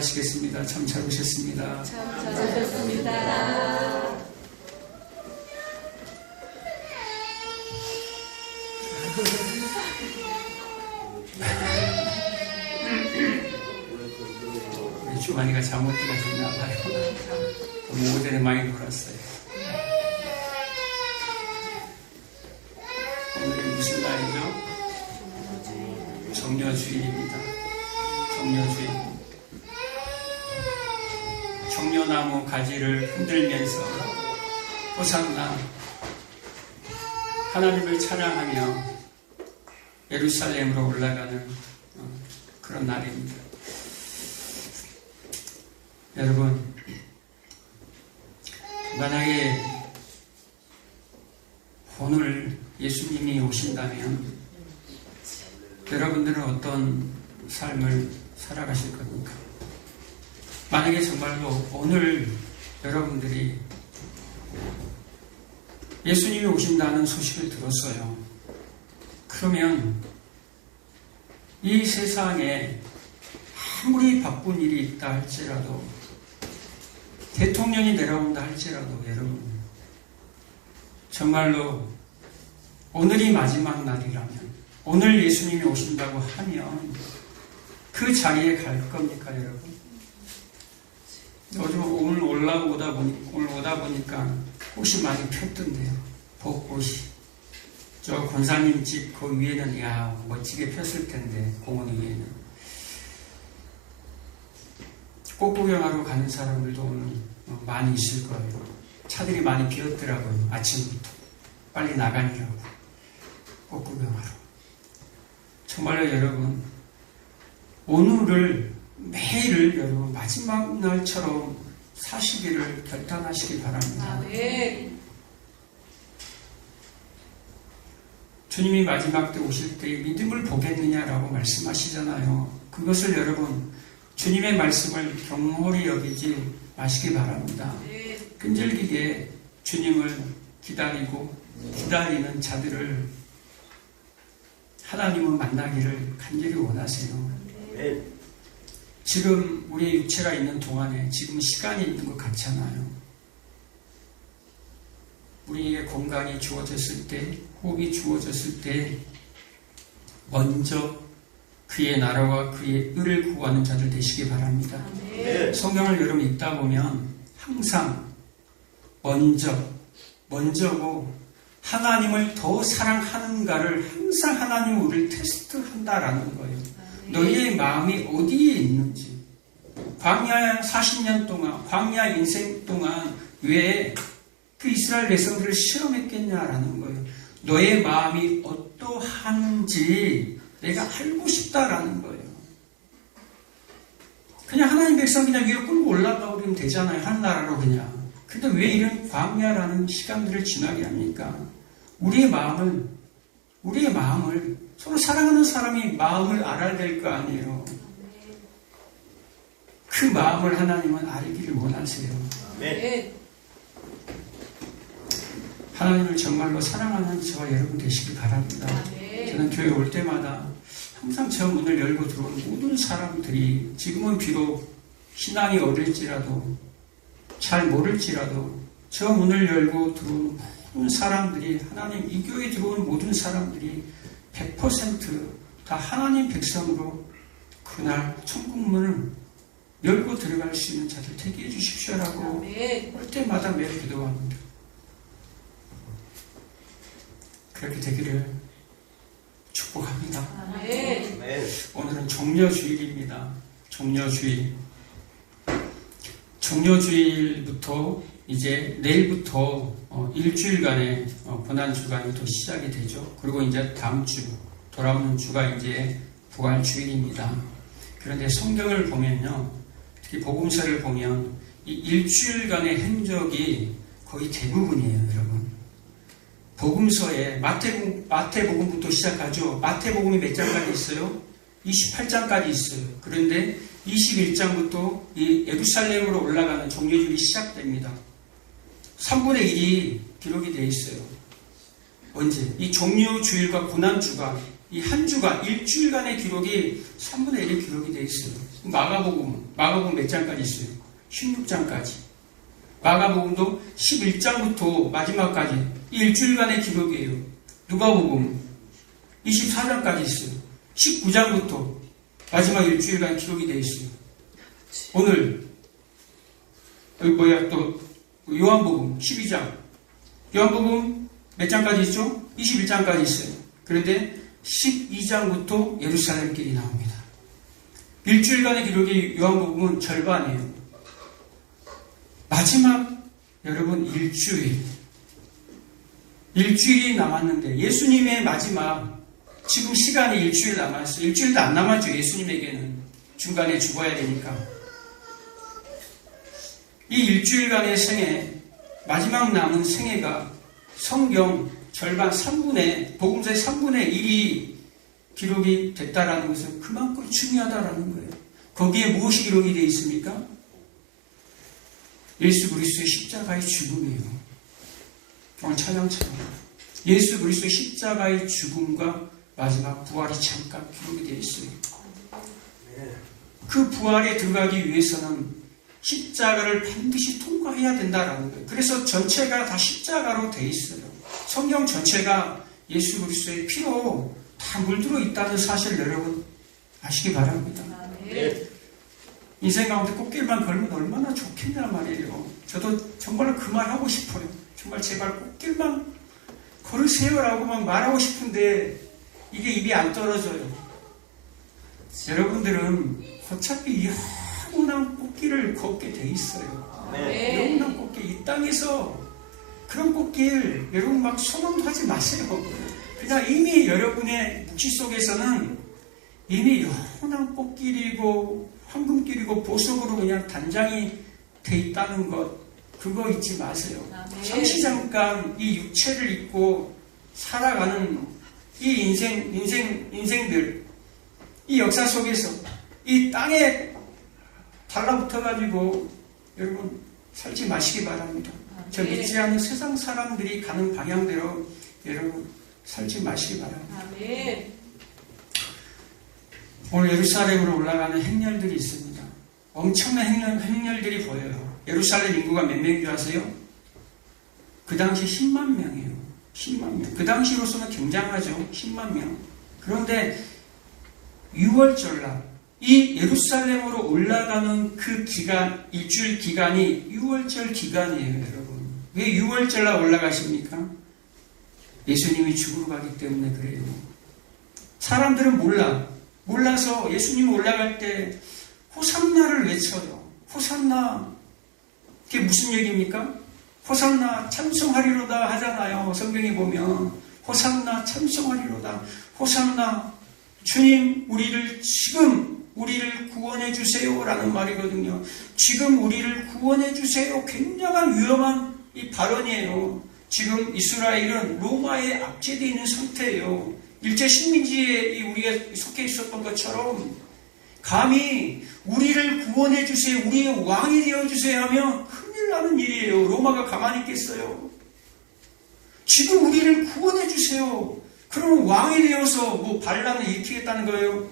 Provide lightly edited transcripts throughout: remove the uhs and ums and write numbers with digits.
하시겠습니다. 참 잘 오셨습니다. 참 잘 오셨습니다. 우리 주만이가 잘못 들어졌나 봐요. 너무 오전에 많이 놀았어요. 오늘은 무슨 날이죠? 정려주일입니다. 정려주일. 정려나무 가지를 흔들면서 호산나 하나님을 찬양하며 예루살렘으로 올라가는 그런 날입니다. 여러분, 만약에 오늘 예수님이 오신다면 여러분들은 어떤 삶을 살아가실 겁니까? 만약에 정말로 오늘 여러분들이 예수님이 오신다는 소식을 들었어요. 그러면 이 세상에 아무리 바쁜 일이 있다 할지라도, 대통령이 내려온다 할지라도, 여러분 정말로 오늘이 마지막 날이라면, 오늘 예수님이 오신다고 하면 그 자리에 갈 겁니까, 여러분? 요즘 오늘 오다 보니까 꽃이 많이 폈던데요. 벚꽃이. 저 권사님 집 그 위에는 멋지게 폈을 텐데, 공원 위에는. 꽃 구경하러 가는 사람들도 오늘 많이 있을 거예요. 차들이 많이 비었더라고요. 아침부터. 빨리 나가느라고. 꽃 구경하러. 정말로 여러분, 오늘을, 매일을 여러분 마지막 날처럼 사시기를 결단하시기 바랍니다. 네. 주님이 마지막 때 오실 때 믿음을 보겠느냐라고 말씀하시잖아요. 그것을 여러분, 주님의 말씀을 경홀히 여기지 마시기 바랍니다. 끈질기게 주님을 기다리는 자들을 하나님은 만나기를 간절히 원하세요. 지금 우리의 육체가 있는 동안에 지금 시간이 있는 것 같잖아요. 우리에게 건강이 주어졌을 때, 호흡이 주어졌을 때 먼저 그의 나라와 그의 의를 구하는 자들 되시기 바랍니다. 성경을 여러분 읽다 보면 항상 먼저고 하나님을 더 사랑하는가를 항상 하나님은 우리를 테스트한다라는 거예요. 너희의 마음이 어디에 있는지. 광야 40년 동안, 광야 인생 동안 왜 그 이스라엘 백성들을 실험했겠냐라는 거예요. 너의 마음이 어떠한지 내가 알고 싶다라는 거예요. 그냥 하나님 백성 그냥 위로 끌고 올라가 버리면 되잖아요. 하늘나라로 그냥. 근데 왜 이런 광야라는 시간들을 지나게 합니까? 우리의 마음을 서로 사랑하는 사람이 마음을 알아야 될 거 아니에요. 그 마음을 하나님은 알기를 원하세요. 네. 하나님을 정말로 사랑하는 저와 여러분 되시기 바랍니다. 저는 교회 올 때마다 항상 저 문을 열고 들어온 모든 사람들이 지금은 비록 신앙이 어릴지라도 잘 모를지라도 저 문을 열고 들어온 모든 사람들이, 하나님 이 교회에 들어온 모든 사람들이 100% 다 하나님 백성으로 그날 천국문을 열고 들어갈 수 있는 자들 되게 해주십시오라고 올 때마다 매일 기도합니다. 그렇게 되기를 축복합니다. 오늘은 종려주일입니다. 종려주일. 종려주일부터 이제 내일부터 일주일간의 고난주간이 또 시작이 되죠. 그리고 이제 다음 주 돌아오는 주가 이제 부활주일입니다. 그런데 성경을 보면요, 특히 복음서를 보면 이 일주일간의 행적이 거의 대부분이에요, 여러분. 복음서에 마태복음부터 시작하죠. 마태복음이 몇 장까지 있어요? 28장까지 있어요. 그런데 21장부터 이 예루살렘으로 올라가는 종려주일이 시작됩니다. 3분의 1이 기록이 되어 있어요. 언제? 이 종려주일과 고난주가, 이 한 주간, 일주일간의 기록이 3분의 1이 기록이 되어 있어요. 마가복음 몇 장까지 있어요? 16장까지. 마가복음도 11장부터 마지막까지 일주일간의 기록이에요. 누가복음 24장까지 있어요. 19장부터 마지막 일주일간 기록이 되어 있어요. 오늘 또 요한복음 12장. 요한복음 몇 장까지 있죠? 21장까지 있어요. 그런데 12장부터 예루살렘 길이 나옵니다. 일주일간의 기록이 요한복음은 절반이에요. 마지막 여러분 일주일이 남았는데 예수님의 마지막 지금 시간이 일주일 남았어요. 일주일도 안 남았죠. 예수님에게는 중간에 죽어야 되니까. 이 일주일간의 생애 마지막 남은 생애가 성경 절반 3분의 복음서의 3분의 1이 기록이 됐다라는 것은 그만큼 중요하다라는 거예요. 거기에 무엇이 기록이 되어 있습니까? 예수 그리스도의 십자가의 죽음이에요. 오늘 찬양처럼 예수 그리스도의 십자가의 죽음과 마지막 부활이 잠깐 기록이 되어 있어요. 그 부활에 들어가기 위해서는 십자가를 반드시 통과해야 된다라는 거예요. 그래서 전체가 다 십자가로 되어 있어요. 성경 전체가 예수 그리스도의 피로 다 물들어 있다는 사실을 여러분 아시기 바랍니다. 인생 가운데 꽃길만 걸면 얼마나 좋겠냐 말이에요. 저도 정말 그 말 하고 싶어요. 정말 제발 꽃길만 걸으세요라고 막 말하고 싶은데 이게 입이 안 떨어져요. 여러분들은 어차피 영원한 꽃길을 걷게 돼 있어요. 영원한 꽃길, 이 땅에서 그런 꽃길 여러분 막 소망도 하지 마세요. 그냥 이미 여러분의 묵시 속에서는 이미 영원한 꽃길이고 황금길이고 보석으로 그냥 단장이 돼 있다는 것, 그거 잊지 마세요. 잠시 잠깐 이 육체를 입고 살아가는 이 인생들, 이 역사 속에서 이 땅에 달라붙어가지고 여러분 살지 마시기 바랍니다. 저 믿지 않는 세상 사람들이 가는 방향대로 여러분 살지 마시기 바랍니다. 오늘 예루살렘으로 올라가는 행렬들이 있습니다. 엄청난 행렬들이 보여요. 예루살렘 인구가 몇 명인 줄 아세요? 그 당시 10만 명이에요. 10만 명. 그 당시로서는 굉장하죠. 10만 명. 그런데 6월절날 이 예루살렘으로 올라가는 그 기간, 일주일 기간이 6월절 기간이에요, 여러분. 왜 6월절날 올라가십니까? 예수님이 죽으러 가기 때문에 그래요. 사람들은 몰라서 예수님이 올라갈 때 호산나를 외쳐요. 호산나. 그게 무슨 얘기입니까? 호산나 찬송하리로다 하잖아요. 성경에 보면 호산나 찬송하리로다. 호산나 주님 지금 우리를 구원해 주세요 라는 말이거든요. 지금 우리를 구원해 주세요. 굉장한 위험한 이 발언이에요. 지금 이스라엘은 로마에 압제되어 있는 상태예요. 일제 식민지에 우리가 속해 있었던 것처럼 감히 우리를 구원해 주세요, 우리의 왕이 되어 주세요 하면 큰일 나는 일이에요. 로마가 가만히 있겠어요? 지금 우리를 구원해 주세요. 그러면 왕이 되어서 반란을 일으키겠다는 거예요.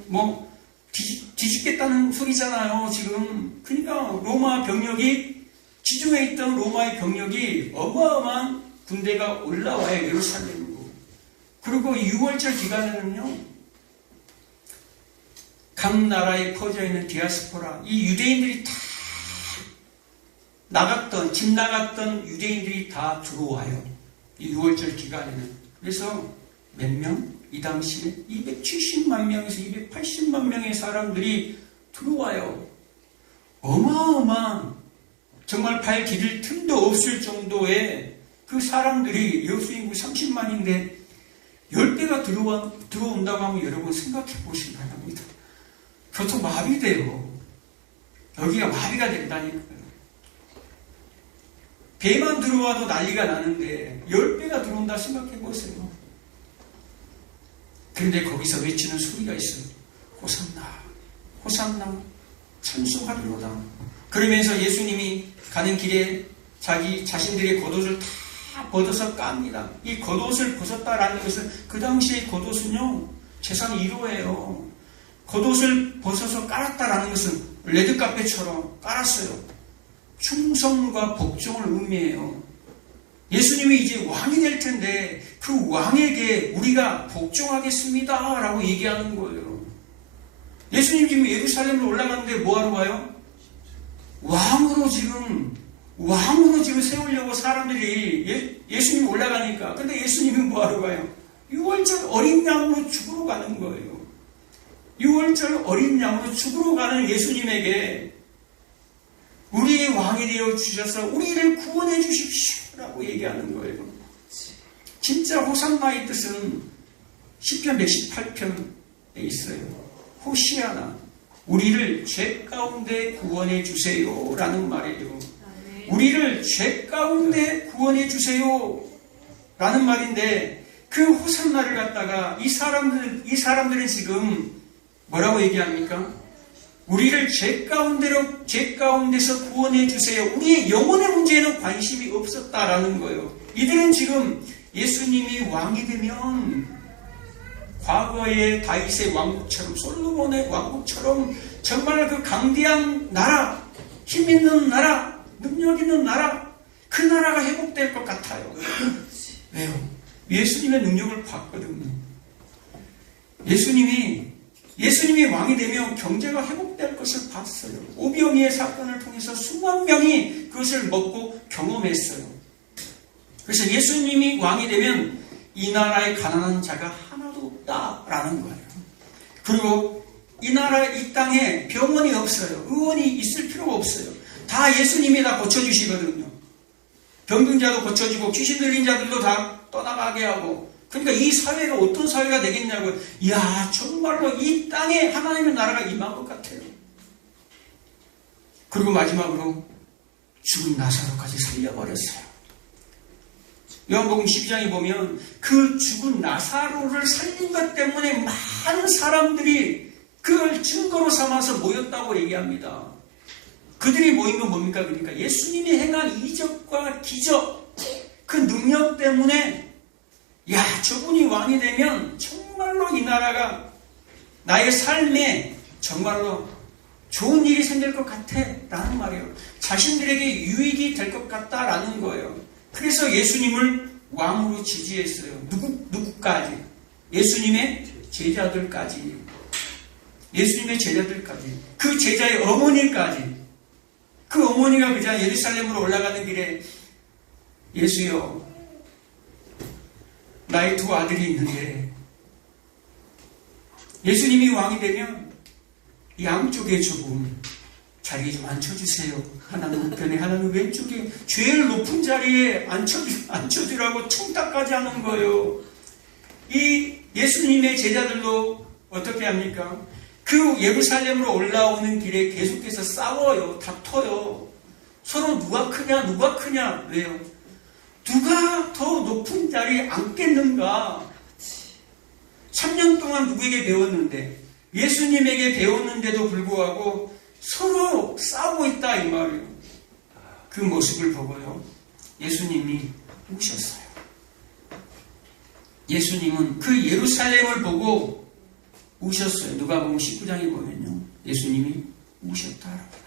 뒤집겠다는 소리잖아요, 지금. 그러니까 로마 병력이, 지중해에 있던 로마의 병력이 어마어마한 군대가 올라와요, 예루살렘으로. 그리고 6월절 기간에는요, 각 나라에 퍼져 있는 디아스포라, 이 유대인들이 다 집 나갔던 유대인들이 다 들어와요. 이 6월절 기간에는. 그래서 몇 명? 이 당시에 270만 명에서 280만 명의 사람들이 들어와요. 어마어마한, 정말 발 디딜 틈도 없을 정도의 그 사람들이, 여수 인구 30만인데 10배가 들어온다고 하면 여러분 생각해 보시기 바랍니다. 교통 마비돼요. 여기가 마비가 된다니까요. 배만 들어와도 난리가 나는데 10배가 들어온다 생각해 보세요. 그런데 거기서 외치는 소리가 있어요. 호산나, 호산나, 찬송하리로다. 그러면서 예수님이 가는 길에 자신들의 겉옷을 다 벗어서 깝니다. 이 겉옷을 벗었다라는 것은 그 당시의 겉옷은요, 재산 1호예요. 겉옷을 벗어서 깔았다라는 것은 레드카펫처럼 깔았어요. 충성과 복종을 의미해요. 예수님이 이제 왕이 될 텐데 그 왕에게 우리가 복종하겠습니다 라고 얘기하는 거예요. 예수님 지금 예루살렘으로 올라가는데 뭐하러 가요? 왕으로 지금 세우려고 사람들이 예수님 올라가니까. 근데 예수님은 뭐하러 가요? 6월절 어린 양으로 죽으러 가는 거예요. 6월절 어린 양으로 죽으러 가는 예수님에게 우리의 왕이 되어 주셔서 우리를 구원해 주십시오라고 얘기하는 거예요. 진짜 호산나의 뜻은 시편 118편에 있어요. 호시아나, 우리를 죄 가운데 구원해 주세요라는 말이에요. 우리를 죄 가운데 구원해 주세요라는 말인데 그 호산나를 갖다가 이 사람들은 지금 뭐라고 얘기합니까? 우리를 죄 가운데서 구원해 주세요. 우리의 영혼의 문제에는 관심이 없었다라는 거예요. 이들은 지금 예수님이 왕이 되면 과거의 다윗의 왕국처럼, 솔로몬의 왕국처럼 정말 그 강대한 나라, 힘 있는 나라, 능력 있는 나라, 그 나라가 회복될 것 같아요. 왜요? 예수님의 능력을 봤거든요. 예수님이 왕이 되면 경제가 회복될 것을 봤어요. 오병이의 사건을 통해서 수만 명이 그것을 먹고 경험했어요. 그래서 예수님이 왕이 되면 이 나라에 가난한 자가 하나도 없다라는 거예요. 그리고 이 나라, 이 땅에 병원이 없어요. 의원이 있을 필요가 없어요. 다 예수님이 다 고쳐주시거든요. 병든 자도 고쳐주고 귀신 들린 자들도 다 떠나가게 하고. 그러니까 이 사회가 어떤 사회가 되겠냐고. 이야, 정말로 이 땅에 하나님의 나라가 임한 것 같아요. 그리고 마지막으로 죽은 나사로까지 살려버렸어요. 요한복음 12장에 보면 그 죽은 나사로를 살린 것 때문에 많은 사람들이 그걸 증거로 삼아서 모였다고 얘기합니다. 그들이 모인 건 뭡니까? 그러니까 예수님이 행한 이적과 기적, 그 능력 때문에 야, 저분이 왕이 되면 정말로 이 나라가 나의 삶에 정말로 좋은 일이 생길 것 같아 라는 말이에요. 자신들에게 유익이 될 것 같다라는 거예요. 그래서 예수님을 왕으로 지지했어요. 누구까지? 예수님의 제자들까지. 예수님의 제자들까지. 그 제자의 어머니까지. 그 어머니가 그저 예루살렘으로 올라가는 길에 예수여, 나의 두 아들이 있는데 예수님이 왕이 되면 양쪽에 조금 자리 좀 앉혀주세요. 하나는 우편에 하나는 왼쪽에 제일 높은 자리에 앉혀주라고 청탁까지 하는 거예요. 이 예수님의 제자들도 어떻게 합니까? 그 예루살렘으로 올라오는 길에 계속해서 싸워요. 다퉈요. 서로 누가 크냐. 왜요? 누가 더 높은 자리에 앉겠는가? 3년 동안 누구에게 배웠는데, 예수님에게 배웠는데도 불구하고 서로 싸우고 있다 이 말이에요. 그 모습을 보고요, 예수님이 우셨어요. 예수님은 그 예루살렘을 보고 우셨어요. 누가복음 19장에 보면요, 예수님이 우셨다라고 나옵니다.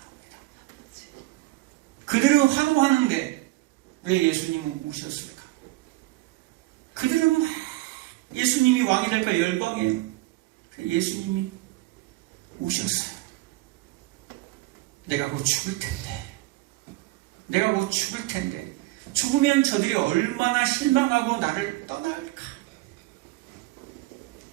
그들은 환호하는데 왜 예수님은 우셨을까? 그들은 막 예수님이 왕이 될까 열광해요. 예수님이 우셨어요. 내가 곧 죽을 텐데 죽으면 저들이 얼마나 실망하고 나를 떠날까?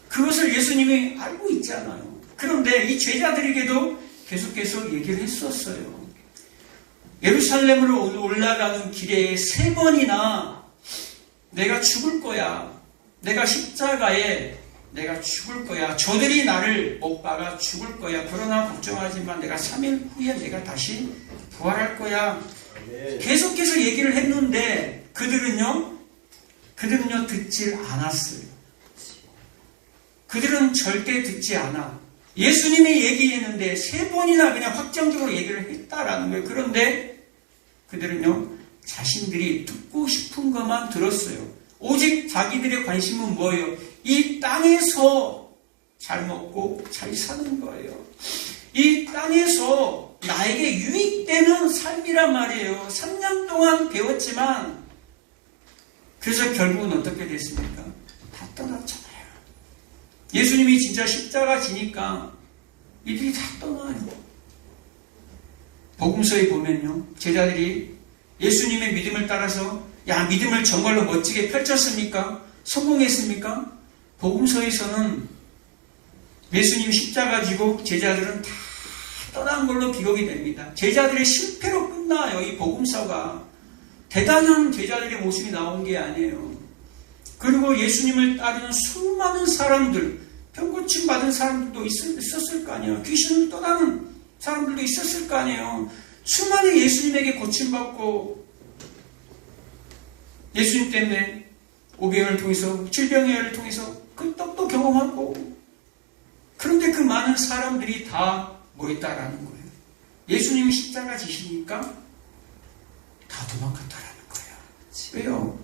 그것을 예수님이 알고 있잖아요. 그런데 이 제자들에게도 계속해서 얘기를 했었어요. 예루살렘으로 올라가는 길에 3번이나 내가 죽을 거야. 내가 십자가에 내가 죽을 거야. 저들이 나를 못 박아 죽을 거야. 그러나 걱정하지만 내가 3일 후에 내가 다시 부활할 거야. 계속해서 얘기를 했는데 그들은요 듣질 않았어요. 그들은 절대 듣지 않아. 예수님이 얘기했는데 3번이나 그냥 확정적으로 얘기를 했다라는 거예요. 그런데 그들은요 자신들이 듣고 싶은 것만 들었어요. 오직 자기들의 관심은 뭐예요? 이 땅에서 잘 먹고 잘 사는 거예요. 이 땅에서 나에게 유익되는 삶이란 말이에요. 3년 동안 배웠지만 그래서 결국은 어떻게 됐습니까? 다 떠났잖아요. 예수님이 진짜 십자가 지니까 이들이 다 떠나요. 복음서에 보면요, 제자들이 예수님의 믿음을 따라서 믿음을 정말로 멋지게 펼쳤습니까? 성공했습니까? 복음서에서는 예수님 십자가 지고 제자들은 다 떠난 걸로 기록이 됩니다. 제자들의 실패로 끝나요. 이 복음서가 대단한 제자들의 모습이 나온 게 아니에요. 그리고 예수님을 따르는 수많은 사람들, 병고침 받은 사람들도 있었을 거 아니에요. 귀신을 떠나는 사람들도 있었을 거 아니에요. 수많은 예수님에게 고침받고 예수님 때문에 오병을 통해서 질병을 통해서 그 떡도 경험하고, 그런데 그 많은 사람들이 다 뭐 있다라는 거예요. 예수님이 십자가 지시니까 다 도망갔다라는 거예요. 왜요?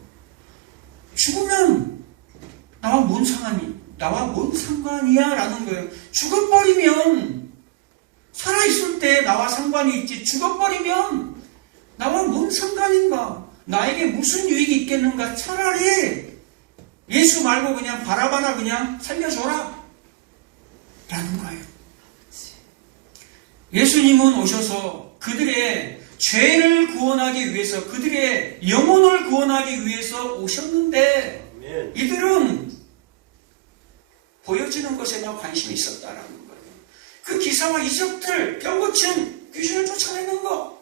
죽으면 나와 뭔 상관이야? 라는 거예요. 죽어버리면, 살아있을 때 나와 상관이 있지, 죽어버리면 나와 뭔 상관인가? 나에게 무슨 유익이 있겠는가? 차라리 예수 말고 그냥 바라바라 그냥 살려줘라 라는 거예요. 예수님은 오셔서 그들의 죄를 구원하기 위해서, 그들의 영혼을 구원하기 위해서 오셨는데 이들은 보여지는 것에만 관심이 있었다라는 거예요. 그 기사와 이적들, 병고침, 귀신을 쫓아내는 것,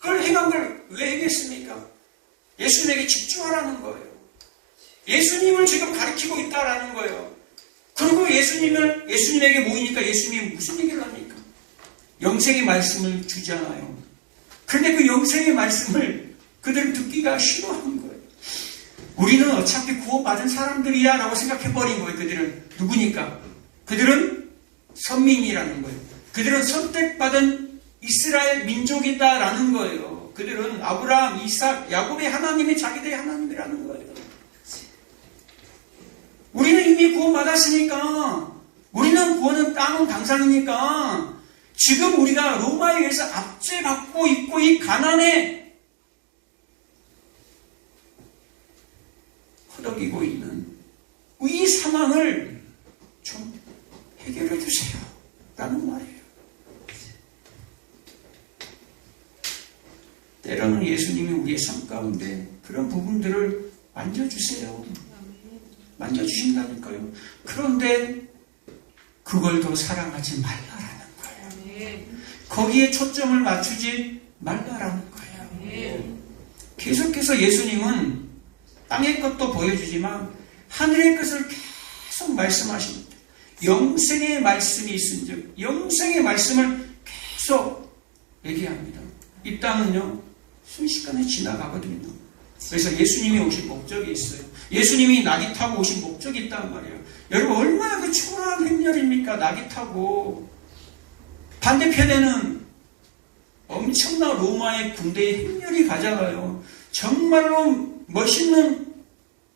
그걸 행한 걸 왜 얘기했습니까? 예수님에게 집중하라는 거예요. 예수님을 지금 가르치고 있다라는 거예요. 그리고 예수님에게 모이니까 예수님이 무슨 얘기를 합니까? 영생의 말씀을 주잖아요. 그런데 그 영생의 말씀을 그들은 듣기가 싫어하는 거예요. 우리는 어차피 구원받은 사람들이야 라고 생각해버린 거예요. 그들은 누구니까? 그들은 선민이라는 거예요. 그들은 선택받은 이스라엘 민족이다라는 거예요. 그들은 아브라함, 이삭, 야곱의 하나님이 자기들의 하나님이라는 거예요. 우리는 이미 구원받았으니까, 우리는 구원은 땅 당상이니까, 지금 우리가 로마에 의해서 압제받고 있고 이 가난에 허덕이고 있는 이 상황을 좀 해결해 주세요 라는 말이에요. 때로는 예수님이 우리의 삶 가운데 그런 부분들을 만져주세요. 만져주신다니까요. 그런데 그걸 더 사랑하지 말라라는 거예요. 거기에 초점을 맞추지 말라라는 거예요. 계속해서 예수님은 땅의 것도 보여주지만 하늘의 것을 계속 말씀하십니다. 영생의 말씀이 있은즉 영생의 말씀을 계속 얘기합니다. 이 땅은요 순식간에 지나가거든요. 그래서 예수님이 오신 목적이 있어요. 예수님이 낙이 타고 오신 목적이 있단 말이에요. 여러분 얼마나 그 초라한 행렬입니까? 낙이 타고 반대편에는 엄청난 로마의 군대의 행렬이 가잖아요. 정말로 멋있는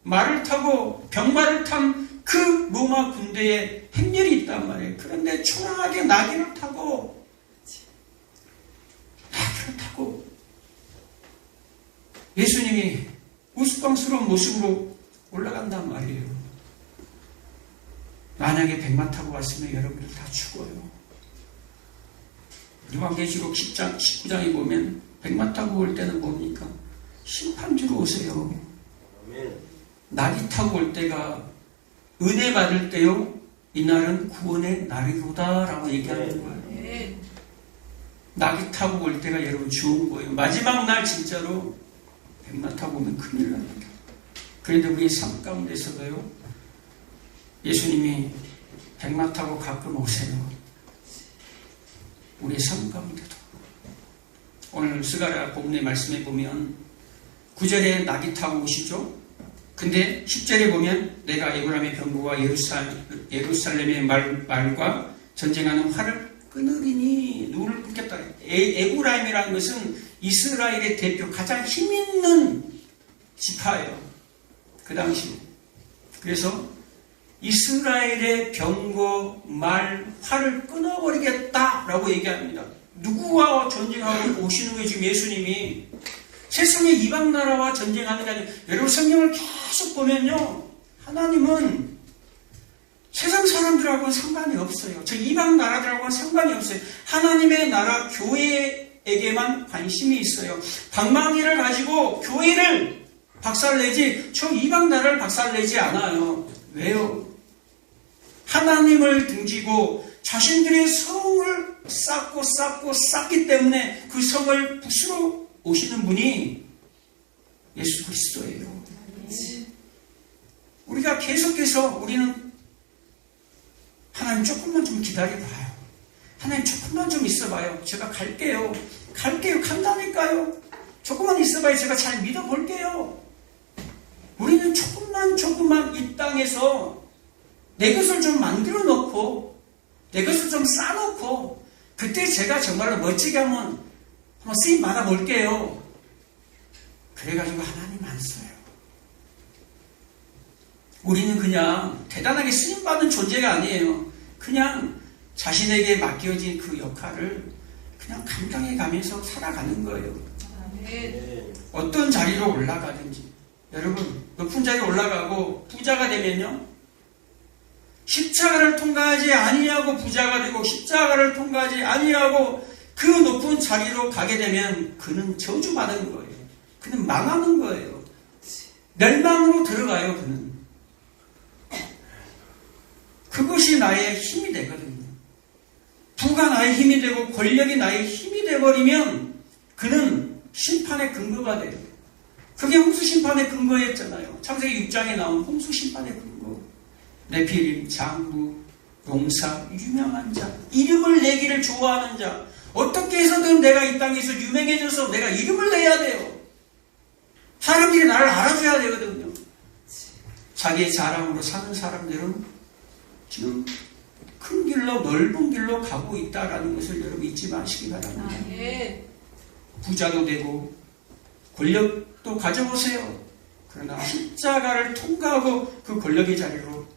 말을 타고 병마를 탄 그 로마 군대의 행렬이 있단 말이에요. 그런데 초라하게 나귀를 타고 예수님이 우스꽝스러운 모습으로 올라간단 말이에요. 만약에 백마 타고 왔으면 여러분들 다 죽어요. 요한계시록 10장, 19장에 보면 백마 타고 올 때는 뭡니까? 심판주로 오세요. 낙이 타고 올 때가 은혜 받을 때요. 이날은 구원의 날이로다 라고 얘기하는 거예요. 낙이 타고 올 때가 여러분 좋은 거예요. 마지막 날 진짜로 백마 타고 오면 큰일 납니다. 그런데 우리의 삶 가운데서도요. 예수님이 백마 타고 가끔 오세요. 우리의 삶 가운데도. 오늘 스가랴 본문의 말씀에 보면 9절에 낙이 타고 오시죠. 근데 10절에 보면 내가 에브라임의 병거와 예루살렘의 말과 전쟁하는 활을 끊으리니 누구를 끊겠다. 에브라임이라는 것은 이스라엘의 대표 가장 힘있는 지파예요. 그 당시. 그래서 이스라엘의 병거, 말, 활을 끊어버리겠다라고 얘기합니다. 누구와 전쟁하고 오시는 거예요? 지금 예수님이 세상의 이방 나라와 전쟁하는 게 아니라 여러분 성경을 계속 보면요, 하나님은 세상 사람들하고는 상관이 없어요. 저 이방 나라들하고는 상관이 없어요. 하나님의 나라 교회에게만 관심이 있어요. 방망이를 가지고 교회를 박살내지 저 이방 나라를 박살내지 않아요. 왜요? 하나님을 등지고 자신들의 성을 쌓기 때문에 그 성을 부수러 오시는 분이 예수 그리스도예요. 우리가 계속해서 우리는 하나님 조금만 좀 기다려봐요. 하나님 조금만 좀 있어봐요. 제가 갈게요. 간다니까요. 조금만 있어봐요. 제가 잘 믿어볼게요. 우리는 조금만 이 땅에서 내 것을 좀 만들어 놓고 내 것을 좀 쌓아놓고 그때 제가 정말로 멋지게 한번 쓰임 받아볼게요. 그래가지고 하나님 안 써요. 우리는 그냥 대단하게 쓰임받은 존재가 아니에요. 그냥 자신에게 맡겨진 그 역할을 그냥 감당해 가면서 살아가는 거예요. 어떤 자리로 올라가든지 여러분 높은 자리에 올라가고 부자가 되면요, 십자가를 통과하지 아니하고 부자가 되고 십자가를 통과하지 아니하고 그 높은 자리로 가게 되면 그는 저주받는 거예요. 그는 망하는 거예요. 멸망으로 들어가요. 그는. 그것이 나의 힘이 되거든요. 부가 나의 힘이 되고 권력이 나의 힘이 되어버리면 그는 심판의 근거가 돼요. 그게 홍수 심판의 근거였잖아요. 창세기 6장에 나온 홍수 심판의 근거. 네피림, 장부, 용사, 유명한 자, 이름을 내기를 좋아하는 자. 어떻게 해서든 내가 이 땅에서 유명해져서 내가 이름을 내야 돼요. 사람들이 나를 알아줘야 되거든요. 자기의 자랑으로 사는 사람들은 지금 큰 길로 넓은 길로 가고 있다라는 것을 여러분 잊지 마시기 바랍니다. 부자도 되고 권력도 가져보세요. 그러나 십자가를 통과하고 그 권력의 자리로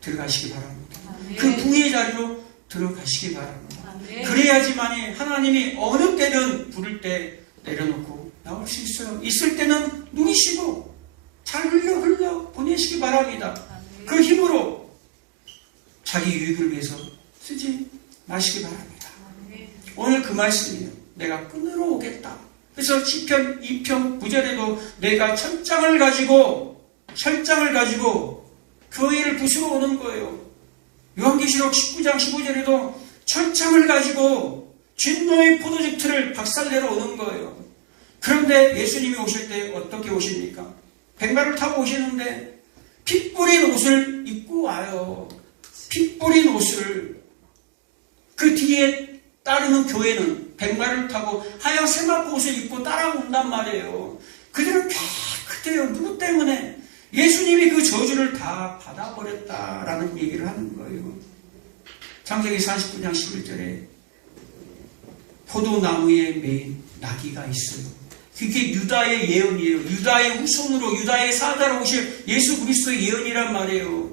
들어가시기 바랍니다. 그 부의 자리로 들어가시기 바랍니다. 그래야지만이 하나님이 어느 때든 부를 때 내려놓고 나올 수 있어요. 있을 때는 누리시고 잘 흘려 보내시기 바랍니다. 그 힘으로 자기 유익을 위해서 쓰지 마시기 바랍니다. 오늘 그 말씀이에요. 내가 끊으러 오겠다. 그래서 시편 2편 9절에도 내가 철장을 가지고 교회를 부수러 오는 거예요. 요한계시록 19장 15절에도 철장을 가지고 진노의 포도즙 틀을 박살내러 오는 거예요. 그런데 예수님이 오실 때 어떻게 오십니까? 백마를 타고 오시는데 피 뿌린 옷을 입고 와요. 피 뿌린 옷을. 그 뒤에 따르는 교회는 백마를 타고 하얀 세마포 옷을 입고 따라온단 말이에요. 그들은 깨끗해요. 누구 때문에? 예수님이 그 저주를 다 받아버렸다라는 얘기를 하는 거예요. 창세기 49장 11절에 포도나무에 매인 나귀가 있어요. 그게 유다의 예언이에요. 유다의 후손으로, 유다의 사자로 오실 예수 그리스도의 예언이란 말이에요.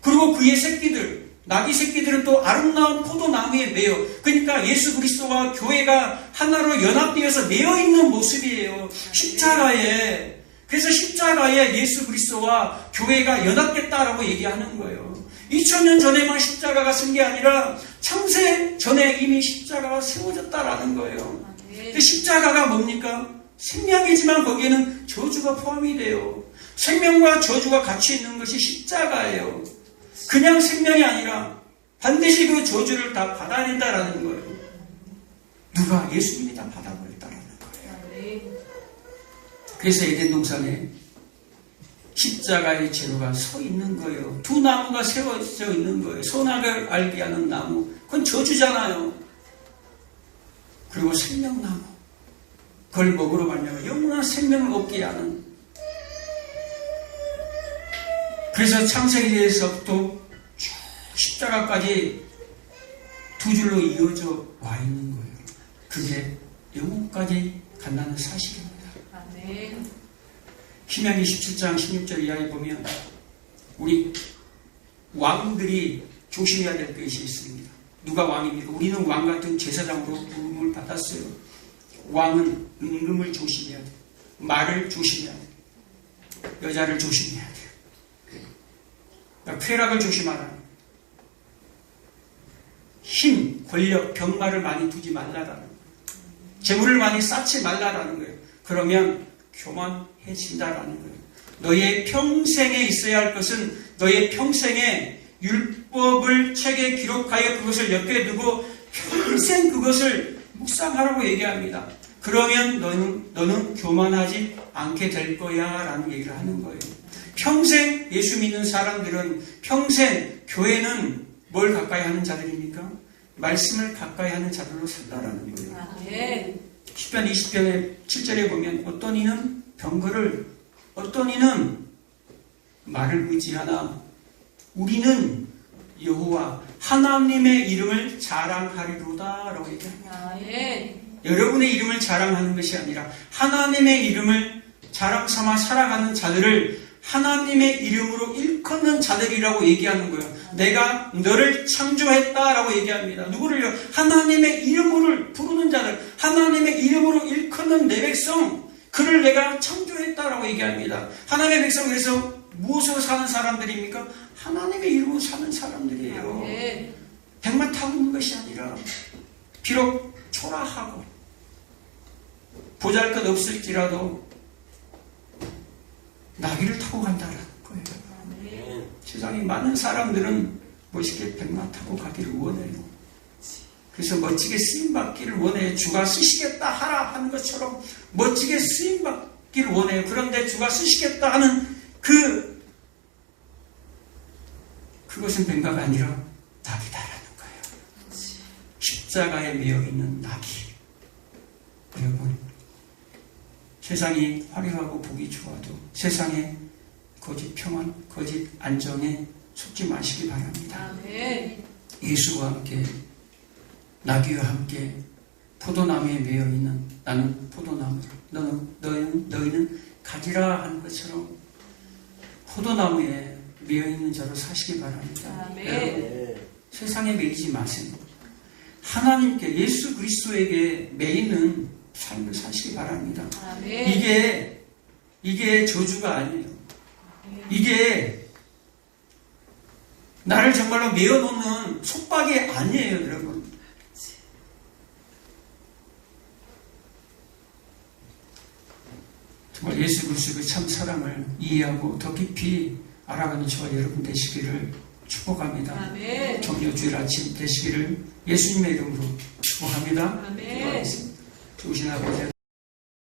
그리고 그의 새끼들, 나귀 새끼들은 또 아름다운 포도나무에 매여. 그러니까 예수 그리스도와 교회가 하나로 연합되어서 매여있는 모습이에요. 십자가에. 그래서 십자가에 예수 그리스도와 교회가 연합됐다라고 얘기하는 거예요. 2000년 전에만 십자가가 쓴 게 아니라 창세 전에 이미 십자가가 세워졌다라는 거예요. 근데 십자가가 뭡니까? 생명이지만 거기에는 저주가 포함이 돼요. 생명과 저주가 같이 있는 것이 십자가예요. 그냥 생명이 아니라 반드시 그 저주를 다 받아낸다라는 거예요. 누가? 예수님이 다 받아버렸다라는 거예요. 그래서 에덴 동산에 십자가의 재료가 서 있는 거예요. 두 나무가 세워져 있는 거예요. 선악을 알게 하는 나무. 그건 저주잖아요. 그리고 생명나무. 그걸 먹으러 말미암아 영원한 생명을 얻게 하는. 그래서 창세기에서부터 십자가까지 두 줄로 이어져 와 있는 거예요. 그게 영혼까지 간다는 사실입니다. 신명기 17장 16절 이하에 보면 우리 왕들이 조심해야 될 것이 있습니다. 누가 왕입니까? 우리는 왕 같은 제사장으로 부름을 받았어요. 왕은 은금을 조심해야 돼요. 말을 조심해야 돼요. 여자를 조심해야 돼요. 그러니까 쾌락을 조심하라. 힘, 권력, 병마를 많이 두지 말라라는 거예요. 재물을 많이 쌓지 말라라는 거예요. 그러면 교만해진다라는 거예요. 너의 평생에 있어야 할 것은 너의 평생에 율법을 책에 기록하여 그것을 옆에 두고 평생 그것을 묵상하라고 얘기합니다. 그러면 너는 교만하지 않게 될 거야 라는 얘기를 하는 거예요. 평생 예수 믿는 사람들은 평생 교회는 뭘 가까이 하는 자들입니까? 말씀을 가까이 하는 자들로 산다라는 거예요. 10편 20편의 7절에 보면 어떤 이는 병거를 어떤 이는 말을 의지하나 우리는 여호와 하나님의 이름을 자랑하리로다 라고 얘기합니다. 여러분의 이름을 자랑하는 것이 아니라 하나님의 이름을 자랑 삼아 살아가는 자들을 하나님의 이름으로 일컫는 자들이라고 얘기하는 거예요. 내가 너를 창조했다라고 얘기합니다. 누구를요? 하나님의 이름으로 부르는 자들, 하나님의 이름으로 일컫는 내 백성, 그를 내가 창조했다라고 얘기합니다. 하나님의 백성, 그래서 무엇으로 사는 사람들입니까? 하나님의 이름으로 사는 사람들이에요. 백마 타고 있는 것이 아니라 비록 초라하고 보잘것 없을지라도 나귀를 타고 간다는 거예요. 세상에 많은 사람들은 멋있게 백마 타고 가기를 원해요. 그래서 멋지게 쓰임받기를 원해요. 주가 쓰시겠다 하라 하는 것처럼 멋지게 쓰임받기를 원해요. 그런데 주가 쓰시겠다 하는 그것은 뱅가가 아니라 낙이다라는 거예요. 십자가에 매여 있는 낙이. 여러분, 세상이 화려하고 보기 좋아도 세상에 거짓 평안, 거짓 안정에 속지 마시기 바랍니다. 예수와 함께 나귀와 함께 포도나무에 매여 있는 나는 포도나무, 너희는 가지라 하는 것처럼 포도나무에 매여 있는 자로 사시기 바랍니다. 여러분, 세상에 매이지 마세요. 하나님께 예수 그리스도에게 매이는 삶을 사시기 바랍니다. 이게 저주가 아니에요. 이게 나를 정말로 메어놓는 속박이 아니에요, 여러분. 정말 예수 그리스도의 참 사랑을 이해하고 더 깊이 알아가는 저와 여러분 되시기를 축복합니다. 정료주일 아침 되시기를 예수님의 이름으로 축복합니다. 기도하겠습니다. 좋으신 아버지